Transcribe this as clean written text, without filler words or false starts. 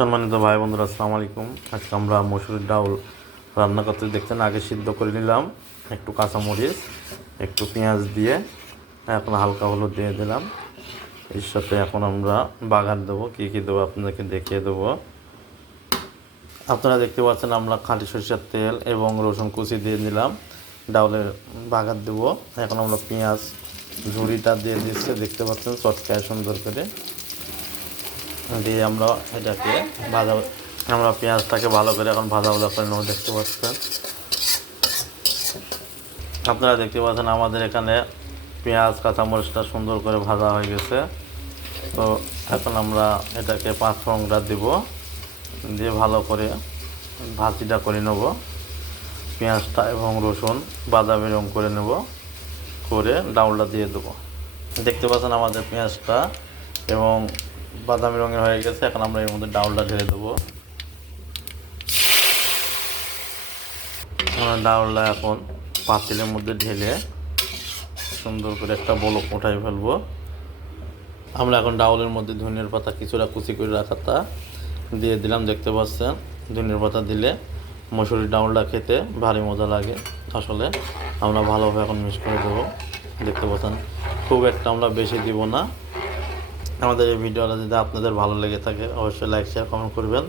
সম্মানিত ভাই বন্ধুরা, আসসালামু আলাইকুম। আজকে আমরা মসুরির ডাউল রান্না করতে দেখছেন। আগে সিদ্ধ করে নিলাম, একটু কাঁচামরিচ, একটু পেঁয়াজ দিয়ে, এখন হালকা হলুদ দিয়ে দিলাম। এর সাথে এখন আমরা বাগার দেবো। কী কী দেবো আপনাদেরকে দেখিয়ে দেবো। আপনারা দেখতে পাচ্ছেন আমরা খাঁটি সরিষার তেল এবং রসুন কুচি দিয়ে দিলাম। ডাউলের বাগার দেবো। এখন আমরা পেঁয়াজ ঝুড়িটা দিয়ে দিচ্ছে, দেখতে পাচ্ছেন চটকায় সুন্দর করে দিয়ে আমরা এটাকে আমরা পেঁয়াজটাকে ভালো করে এখন ভাজা করে নেবো। দেখতে পাচ্ছেন, আপনারা দেখতে পাচ্ছেন আমাদের এখানে পেঁয়াজ কাঁচামরিচটা সুন্দর করে ভাজা হয়ে গেছে। তো এখন আমরা এটাকে 5 ফোড়নটা দিব, দিয়ে ভালো করে ভাজিটা করে নেব। পেঁয়াজটা এবং রসুন বাদামি রং করে নেব, করে ডাউলটা দিয়ে দেবো। দেখতে পাচ্ছেন আমাদের পেঁয়াজটা এবং বাদামি রঙের হয়ে গেছে। এখন আমরা এর মধ্যে ডাউলটা ঢেলে দেবো। ডাউলটা এখন পাতিলের মধ্যে ঢেলে সুন্দর করে একটা বলক উঠাই ফেলবো। আমরা এখন ডাউলের মধ্যে ধনিয়ার পাতা কিছুটা কুচি করে রাখাটা দিয়ে দিলাম। দেখতে পাচ্ছেন ধনিয়ার পাতা দিলে মসুরির ডাউলটা খেতে ভারী মজা লাগে। আসলে আমরা ভালোভাবে এখন মিক্স করে দেবো। দেখতে পাচ্ছেন খুব একটা আমরা বেশি দিব না। আমাদের এই ভিডিওটা যদি আপনাদের ভালো লেগে থাকে অবশ্যই লাইক শেয়ার কমেন্ট করবেন।